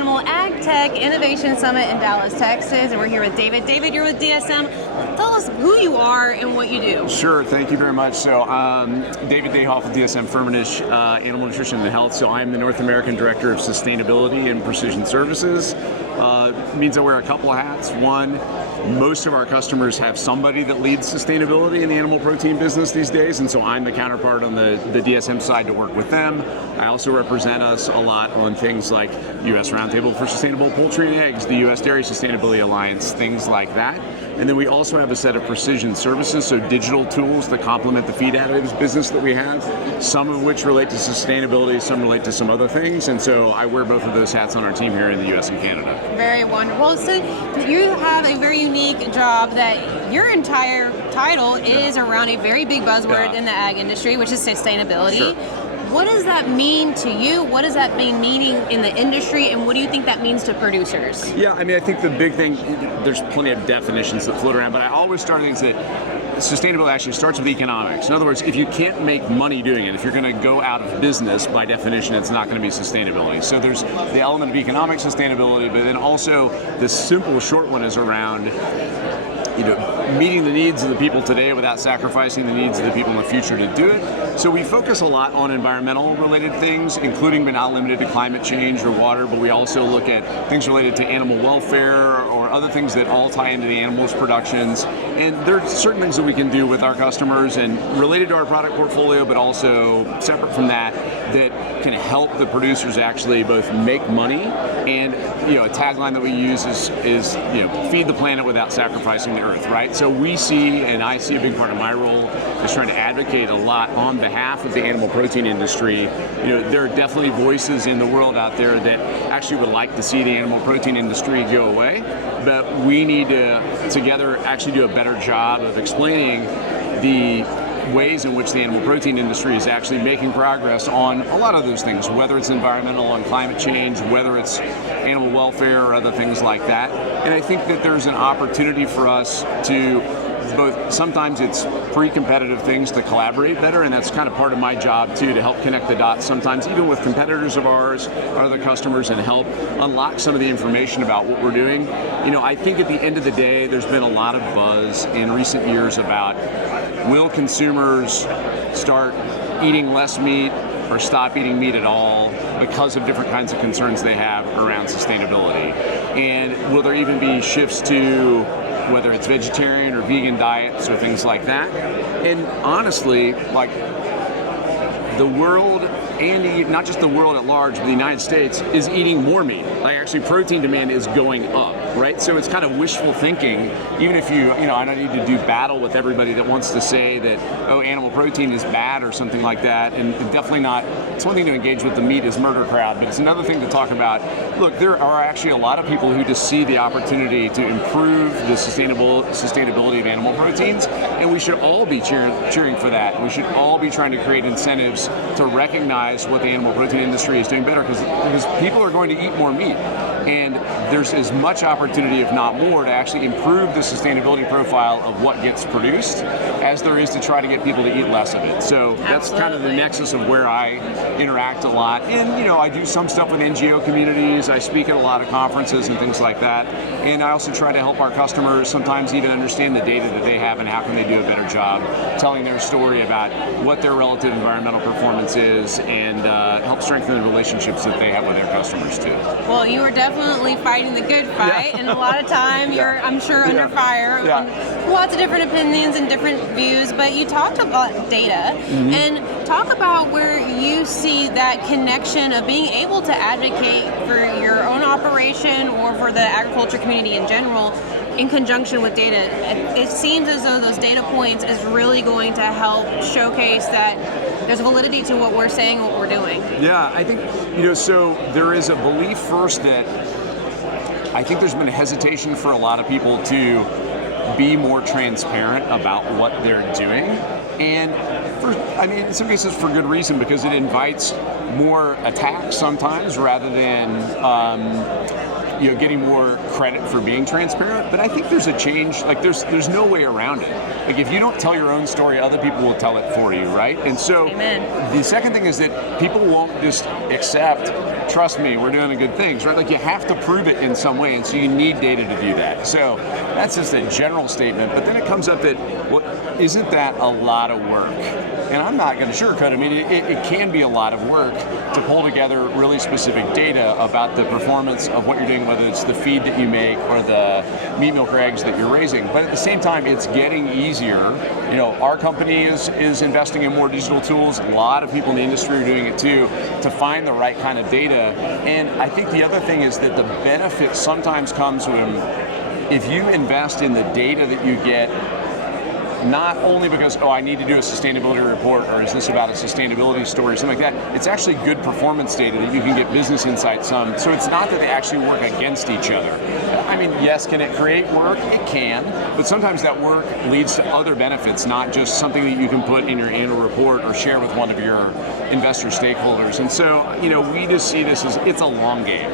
Animal AgTech Innovation Summit in Dallas, Texas, and we're here with David. David, you're with DSM. Tell us who you are and what you do. Sure, thank you very much. So, David Dayhoff with DSM Firmenich, Animal Nutrition and Health. So I'm the North American Director of Sustainability and Precision Services. Means I wear a couple of hats. One, most of our customers have somebody that leads sustainability in the animal protein business these days, and so I'm the counterpart on the DSM side to work with them. I also represent us a lot on things like U.S. Roundtable for Sustainable Poultry and Eggs, the U.S. Dairy Sustainability Alliance, things like that. And then we also have a set of precision services, so digital tools that complement the feed additives business that we have, some of which relate to sustainability, some relate to some other things, and so I wear both of those hats on our team here in the U.S. and Canada. Very wonderful. So you have a very unique job that your entire title is around a very big buzzword in the ag industry, which is sustainability. Sure. What does that mean to you? What does that meaning in the industry, and what do you think that means to producers? Yeah, I mean, I think the big thing, there's plenty of definitions that float around, but I always start things that sustainability actually starts with economics. In other words, if you can't make money doing it, if you're going to go out of business, by definition, it's not going to be sustainability. So there's the element of economic sustainability, but then also the simple short one is around meeting the needs of the people today without sacrificing the needs of the people in the future to do it. So we focus a lot on environmental related things, including but not limited to climate change or water, but we also look at things related to animal welfare or other things that all tie into the animals' productions. And there are certain things that we can do with our customers and related to our product portfolio, but also separate from that, that can help the producers actually both make money and, a tagline that we use is feed the planet without sacrificing the earth, right? So we see, and I see a big part of my role is trying to advocate a lot on behalf of the animal protein industry. There are definitely voices in the world out there that actually would like to see the animal protein industry go away, but we need to together actually do a better job of explaining the ways in which the animal protein industry is actually making progress on a lot of those things, whether it's environmental and climate change, whether it's animal welfare or other things like that. And I think that there's an opportunity for us to both, sometimes it's pre-competitive things to collaborate better, and that's kind of part of my job too, to help connect the dots sometimes even with competitors of ours, our other customers, and help unlock some of the information about what we're doing. I think at the end of the day, there's been a lot of buzz in recent years about will consumers start eating less meat or stop eating meat at all because of different kinds of concerns they have around sustainability. And will there even be shifts to whether it's vegetarian or vegan diets or things like that? And honestly, the world, and not just the world at large, but the United States is eating more meat. Actually, protein demand is going up, right? So it's kind of wishful thinking, even if I don't need to do battle with everybody that wants to say that, animal protein is bad or something like that, and definitely not. It's one thing to engage with the meat is murder crowd, but it's another thing to talk about, look, there are actually a lot of people who just see the opportunity to improve the sustainability of animal proteins, and we should all be cheering for that. We should all be trying to create incentives to recognize what the animal protein industry is doing better, because people are going to eat more meat. And there's as much opportunity, if not more, to actually improve the sustainability profile of what gets produced as there is to try to get people to eat less of it. So that's kind of the nexus of where I interact a lot. And, I do some stuff with NGO communities. I speak at a lot of conferences and things like that. And I also try to help our customers sometimes even understand the data that they have and how can they do a better job telling their story about what their relative environmental performance is and help strengthen the relationships that they have with their customers too. Well, you are definitely fighting the good fight, and a lot of time you're, I'm sure, under fire on lots of different opinions and different views, but you talked about data, and talk about where you see that connection of being able to advocate for your own operation or for the agriculture community in general in conjunction with data. It seems as though those data points is really going to help showcase that there's validity to what we're saying, what we're doing. Yeah, I think, so there is a belief first that I think there's been a hesitation for a lot of people to be more transparent about what they're doing. And in some cases for good reason, because it invites more attacks sometimes rather than getting more credit for being transparent. But I think there's a change, there's no way around it. If you don't tell your own story, other people will tell it for you, right? And so Amen. The second thing is that people won't just accept trust me, we're doing the good things, right? Like you have to prove it in some way, and so you need data to do that. So that's just a general statement, but then it comes up that, well, isn't that a lot of work? And I'm not going to sugarcoat it. I mean, it can be a lot of work to pull together really specific data about the performance of what you're doing, whether it's the feed that you make or the meat, milk, or eggs that you're raising. But at the same time, it's getting easier. You know, our company is investing in more digital tools. A lot of people in the industry are doing it too, to find the right kind of data. And I think the other thing is that the benefit sometimes comes when, if you invest in the data that you get, not only because, oh, I need to do a sustainability report, or is this about a sustainability story or something like that, it's actually good performance data that you can get business insights from. So it's not that they actually work against each other. I mean, yes, can it create work? It can, but sometimes that work leads to other benefits, not just something that you can put in your annual report or share with one of your investor stakeholders. And so, you know, we just see this as, it's a long game.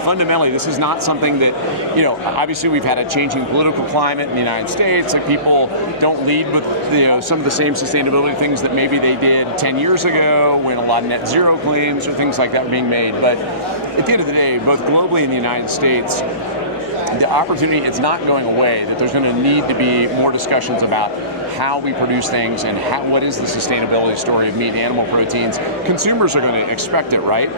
Fundamentally, this is not something that, you know, obviously we've had a changing political climate in the United States. Like, people don't lead with, you know, some of the same sustainability things that maybe they did 10 years ago when a lot of net zero claims or things like that were being made. But at the end of the day, both globally and the United States, the opportunity, it's not going away, that there's going to need to be more discussions about how we produce things and what is the sustainability story of meat and animal proteins. Consumers are going to expect it, right?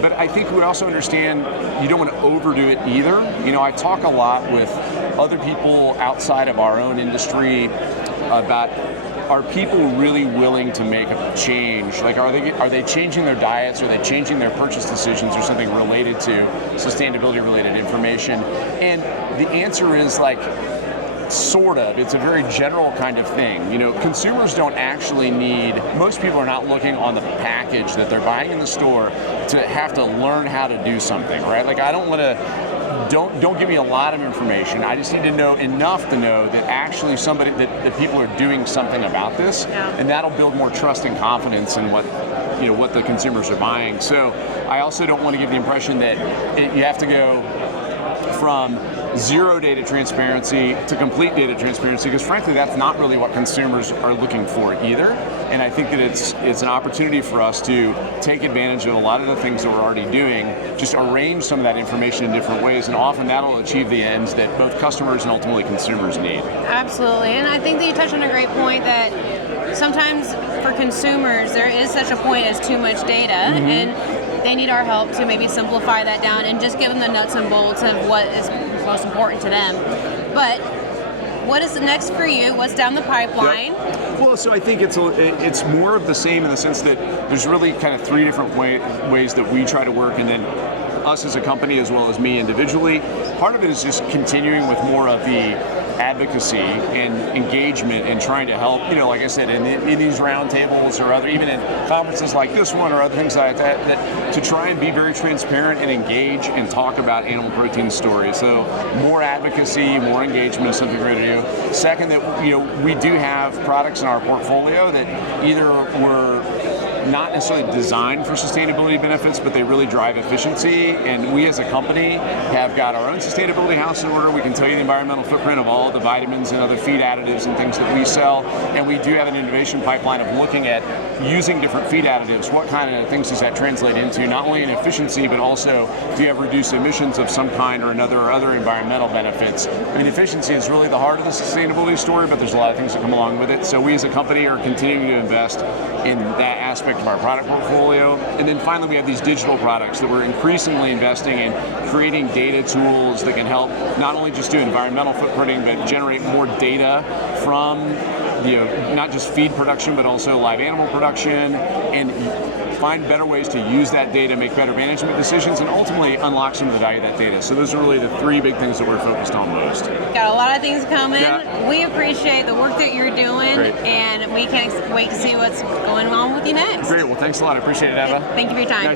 But I think we also understand you don't want to overdo it either. You know, I talk a lot with other people outside of our own industry about, are people really willing to make a change? Like, are they changing their diets? Are they changing their purchase decisions or something related to sustainability-related information? And the answer is, like, sort of. It's a very general kind of thing. You know, consumers don't actually need, most people are not looking on the package that they're buying in the store to have to learn how to do something, right? Like, I don't want to, don't give me a lot of information. I just need to know enough to know that actually that people are doing something about this, and that'll build more trust and confidence in what the consumers are buying. So I also don't want to give the impression that you have to go from zero data transparency to complete data transparency, because frankly that's not really what consumers are looking for either. And I think that it's an opportunity for us to take advantage of a lot of the things that we're already doing, just arrange some of that information in different ways, and often that'll achieve the ends that both customers and ultimately consumers need. Absolutely, and I think that you touched on a great point that sometimes for consumers there is such a point as too much data, and they need our help to maybe simplify that down and just give them the nuts and bolts of what is most important to them. But what is next for you? What's down the pipeline? Yep. Well, so I think it's more of the same in the sense that there's really kind of three different ways that we try to work, and then us as a company as well as me individually. Part of it is just continuing with more of the advocacy and engagement and trying to help, you know, like I said, in these roundtables or even in conferences like this one or other things like that, to try and be very transparent and engage and talk about animal protein stories. So more advocacy, more engagement is something we're going to do. Second, that, you know, we do have products in our portfolio that either were not necessarily designed for sustainability benefits, but they really drive efficiency. And we as a company have got our own sustainability house in order. We can tell you the environmental footprint of all the vitamins and other feed additives and things that we sell. And we do have an innovation pipeline of looking at using different feed additives. What kind of things does that translate into? Not only in efficiency, but also do you have reduced emissions of some kind or another, or other environmental benefits? I mean, efficiency is really the heart of the sustainability story, but there's a lot of things that come along with it. So we as a company are continuing to invest in that aspect of our product portfolio. And then finally, we have these digital products that we're increasingly investing in, creating data tools that can help not only just do environmental footprinting, but generate more data from, you know, not just feed production, but also live animal production, and find better ways to use that data, make better management decisions, and ultimately unlock some of the value of that data. So those are really the three big things that we're focused on most. Got a lot of things coming. Yeah. We appreciate the work that you're doing. Great. And we can't wait to see what's going on with you next. Great, well thanks a lot, I appreciate it, Eva. Thank you for your time. Nice